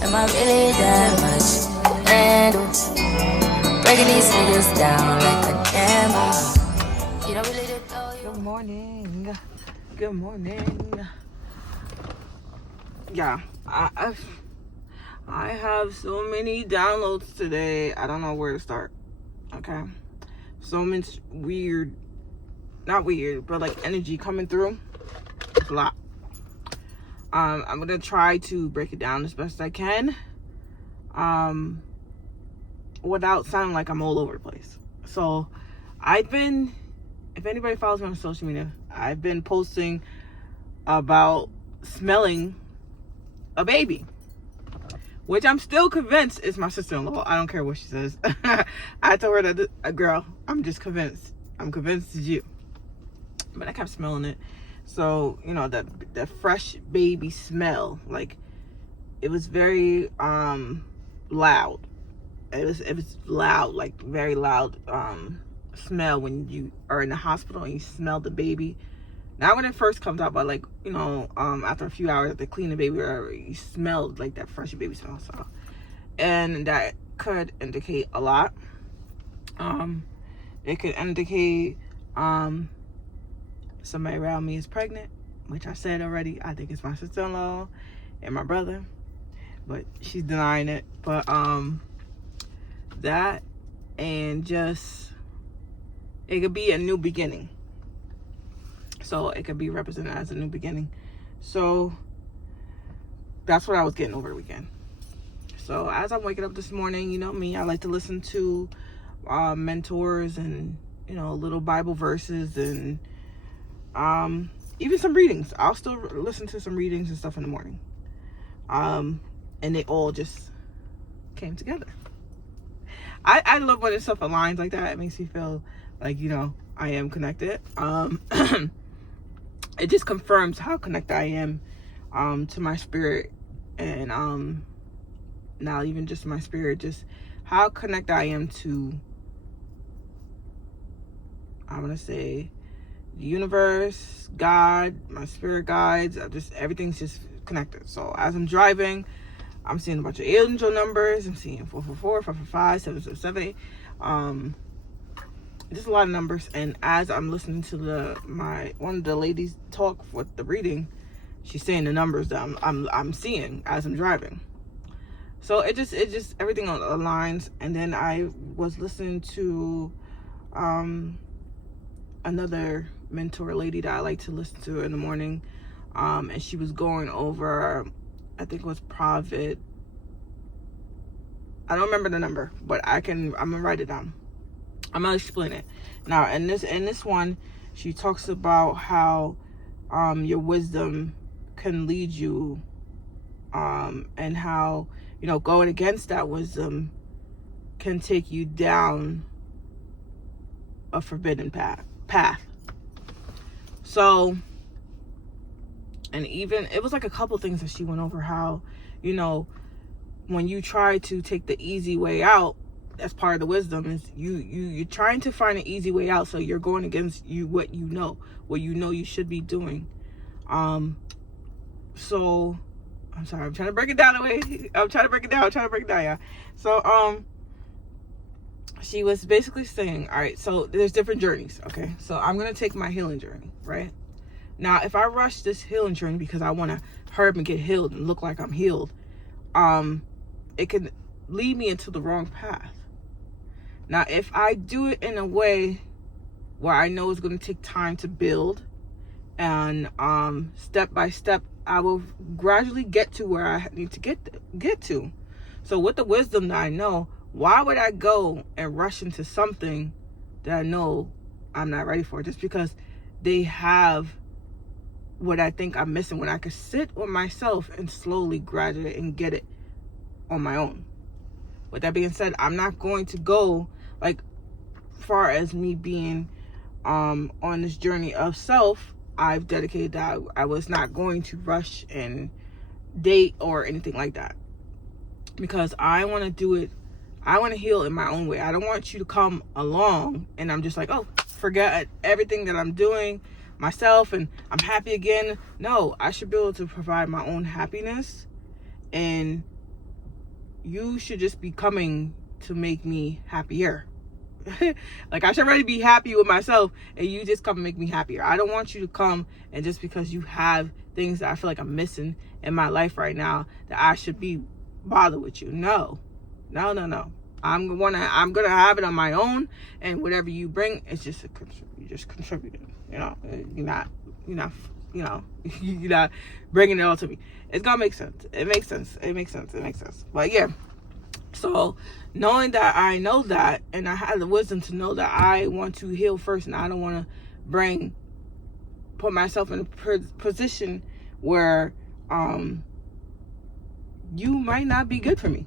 Am I really that much? And breaking these niggas down like a camel. You don't really know you. Good morning. Good morning. Yeah, I have so many downloads today. I don't know where to start. Okay, so much weird, not weird, but like energy coming through. It's a lot. I'm gonna try to break it down as best I can, without sounding like I'm all over the place. So I've been, if anybody follows me on social media, I've been posting about smelling a baby, which I'm still convinced is my sister-in-law. I don't care what she says. I told her that, girl, I'm just convinced. I'm convinced it's you. But I kept smelling it. So, you know, the fresh baby smell, like, it was very loud. It was loud, like very loud smell when you are in the hospital and you smell the baby. Not when it first comes out, but like, you know, after a few hours, they clean the baby, or you smell like that fresh baby smell. So, and that could indicate a lot. It could indicate somebody around me is pregnant, which I said already. I think it's my sister-in-law and my brother, but she's denying it. But that, and just, it could be a new beginning. So it could be represented as a new beginning. So that's what I was getting over the weekend. So as I'm waking up this morning, you know me, I like to listen to mentors and, you know, little Bible verses and even some readings. I'll still listen to some readings and stuff in the morning. And they all just came together. I love when stuff aligns like that. It makes me feel like, you know, I am connected. It just confirms how connected I am to my spirit, and not even just my spirit, just how connected I am to, I'm gonna say, the universe, God, my spirit guides. Everything's just connected. So as I'm driving, I'm seeing a bunch of angel numbers. I'm seeing 444, 555, 777. Just a lot of numbers. And as I'm listening to one of the ladies talk with the reading, she's saying the numbers that I'm seeing as I'm driving. So it just everything aligns. And then I was listening to another mentor lady that I like to listen to in the morning, and she was going over, I think it was Prophet, I don't remember the number, but I'm gonna write it down. I'm gonna explain it now. In this one, she talks about how your wisdom can lead you, and how, you know, going against that wisdom can take you down a forbidden path. So, and even it was like a couple things that she went over, how, you know, when you try to take the easy way out, that's part of the wisdom, is you're trying to find an easy way out, so you're going against what you know you should be doing. So I'm sorry, I'm trying to break it down yeah. So she was basically saying, all right, so there's different journeys. Okay, so I'm gonna take my healing journey, right? Now, if I rush this healing journey because I want to hurry up and get healed and look like I'm healed, it can lead me into the wrong path. Now, if I do it in a way where I know it's going to take time to build, and step by step, I will gradually get to where I need to get to. So with the wisdom that I know, why would I go and rush into something that I know I'm not ready for, just because they have what I think I'm missing, when I could sit with myself and slowly graduate and get it on my own? With that being said, I'm not going to go, like, far as me being on this journey of self. I've dedicated that I was not going to rush and date or anything like that, because I want to do it. I want to heal in my own way. I don't want you to come along and I'm just like, oh, forget everything that I'm doing myself and I'm happy again. No, I should be able to provide my own happiness and you should just be coming to make me happier. Like, I should already be happy with myself, and you just come and make me happier. I don't want you to come and just because you have things that I feel like I'm missing in my life right now, that I should be bothered with you. No. I'm gonna have it on my own, and whatever you bring, it's just you just contributing. You're not bringing it all to me. It's gonna make sense. It makes sense. But yeah. So knowing that I know that, and I had the wisdom to know that I want to heal first, and I don't want to put myself in a position where you might not be good for me.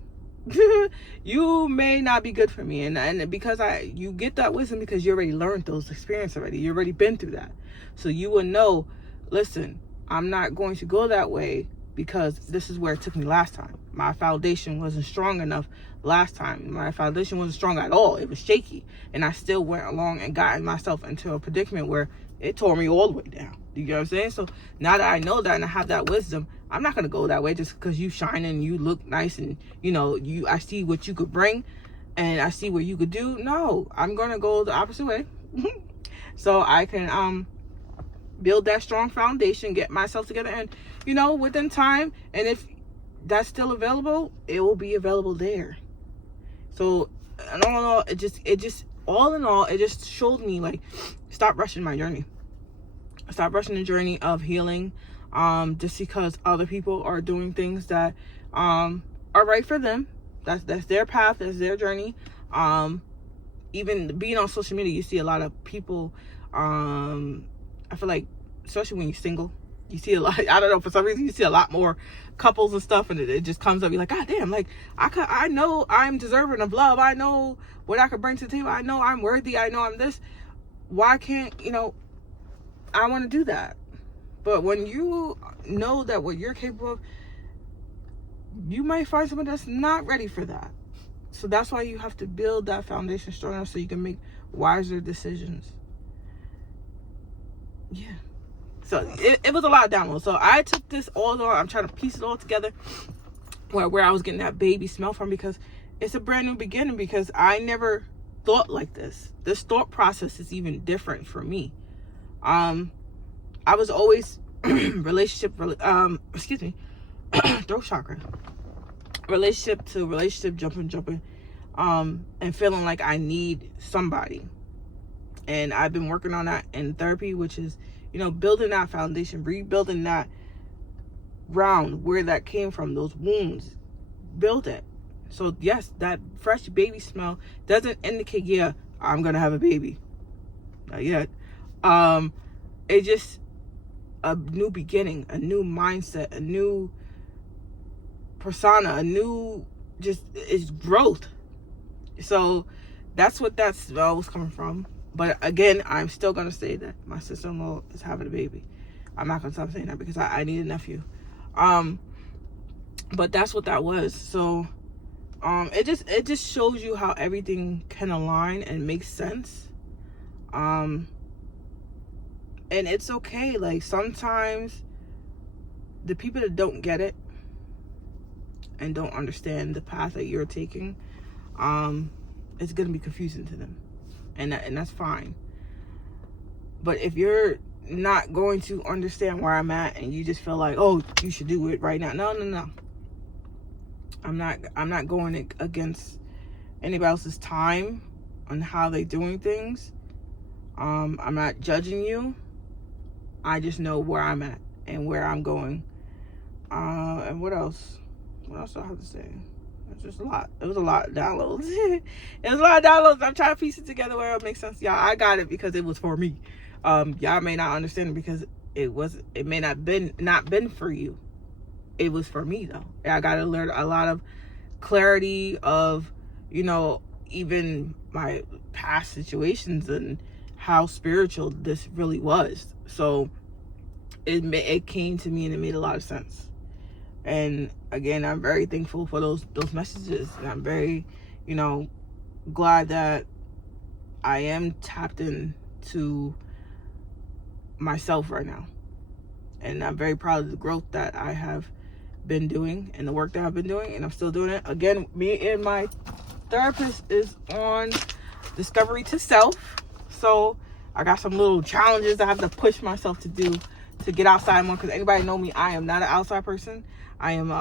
You may not be good for me, and because you get that wisdom because you already learned those experiences already. You already been through that, so you will know. Listen, I'm not going to go that way because this is where it took me last time. My foundation wasn't strong enough last time. My foundation wasn't strong at all. It was shaky, and I still went along and got myself into a predicament where it tore me all the way down. You get what I'm saying? So now that I know that and I have that wisdom, I'm not gonna go that way just because you shine and you look nice and I see what you could bring and I see what you could do. No, I'm gonna go the opposite way. So I can build that strong foundation, get myself together, and within time, and if that's still available, it will be available there. So it just showed me, like, stop rushing my journey. Stop rushing the journey of healing, just because other people are doing things that are right for them. That's their path, that's their journey. Even being on social media, you see a lot of people. I feel like, especially when you're single, you see a lot. I don't know, for some reason you see a lot more couples and stuff, and it just comes up. You're like, God damn, like I know I'm deserving of love. I know what I could bring to the table. I know I'm worthy. I know I'm this. Why can't I want to do that? But when you know that what you're capable of, you might find someone that's not ready for that. So that's why you have to build that foundation strong enough so you can make wiser decisions. Yeah. So it was a lot of downloads. So I took this all on. I'm trying to piece it all together where I was getting that baby smell from, because it's a brand new beginning, because I never thought like this. This thought process is even different for me. I was always throat chakra. Relationship to relationship, jumping, and feeling like I need somebody. And I've been working on that in therapy, which is, building that foundation, rebuilding that ground where that came from, those wounds, build it. So yes, that fresh baby smell doesn't indicate, yeah, I'm gonna have a baby. Not yet. It's just a new beginning, a new mindset, a new persona, it's growth. So that's what that smell was coming from. But again, I'm still gonna say that my sister-in-law is having a baby. I'm not gonna stop saying that because I need a nephew. But that's what that was. So it just shows you how everything can align and make sense. And it's okay. Like, sometimes the people that don't get it and don't understand the path that you're taking, it's gonna be confusing to them, and that's fine. But if you're not going to understand where I'm at and you just feel like, oh, you should do it right now, no, I'm not going against anybody else's time on how they're doing things. I'm not judging you. I just know where I'm at and where I'm going. And what else do I have to say? It's just a lot. It was a lot of downloads. It was a lot of downloads. I'm trying to piece it together where it makes sense. Y'all, I got it because it was for me. Y'all may not understand it because it may not been for you. It was for me though. I got to learn a lot of clarity of, even my past situations and how spiritual this really was. So it came to me and it made a lot of sense. And again, I'm very thankful for those messages, and I'm very, glad that I am tapped into myself right now. And I'm very proud of the growth that I have been doing and the work that I've been doing, and I'm still doing it. Again, me and my therapist is on discovery to self. So I got some little challenges I have to push myself to do to get outside more, because anybody know me, I am not an outside person. I am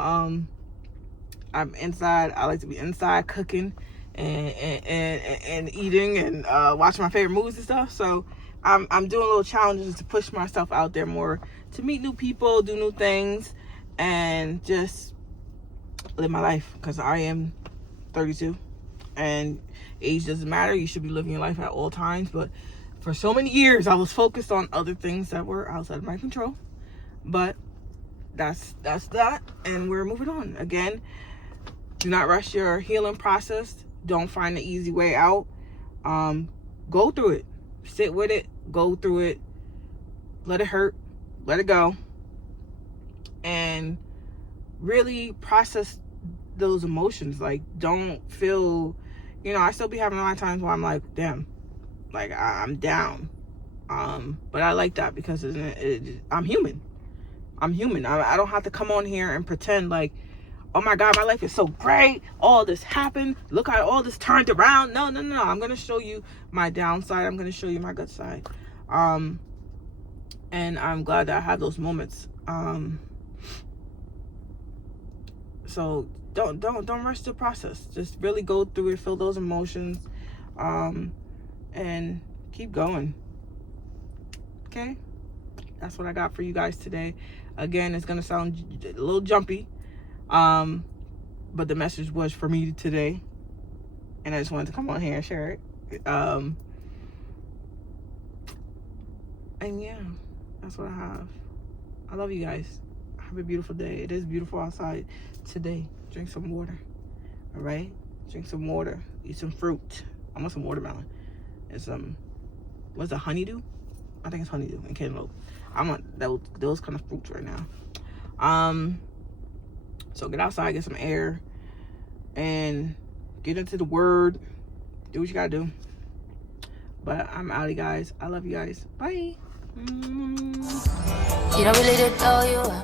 I'm inside. I like to be inside cooking and eating and watching my favorite movies and stuff. So I'm doing little challenges to push myself out there more, to meet new people, do new things, and just live my life, because I am 32 and age doesn't matter. You should be living your life at all times. But for so many years I was focused on other things that were outside of my control. But that's that, and we're moving on. Again, do not rush your healing process. Don't find the easy way out. Go through it. Sit with it. Go through it. Let it hurt. Let it go. And really process those emotions. Like, don't feel, I still be having a lot of times where I'm like, damn, like I'm down. But I like that, because I'm human. I'm human. I don't have to come on here and pretend like, oh my God, my life is so great. All this happened. Look how all this turned around. No. I'm going to show you my downside. I'm going to show you my good side. And I'm glad that I have those moments. So don't rush the process. Just really go through it, feel those emotions, and keep going. Okay? That's what I got for you guys today. Again, it's going to sound a little jumpy. But the message was for me today, and I just wanted to come on here and share it. And yeah, that's what I have. I love you guys. Have a beautiful day. It is beautiful outside today. Drink some water. All right? Drink some water. Eat some fruit. I want some watermelon. And some, what's it, honeydew? I think it's honeydew and cantaloupe. I want those kind of fruits right now. So get outside, get some air, and get into the word. Do what you gotta do. But I'm outie, guys. I love you guys. Bye. You don't really know you.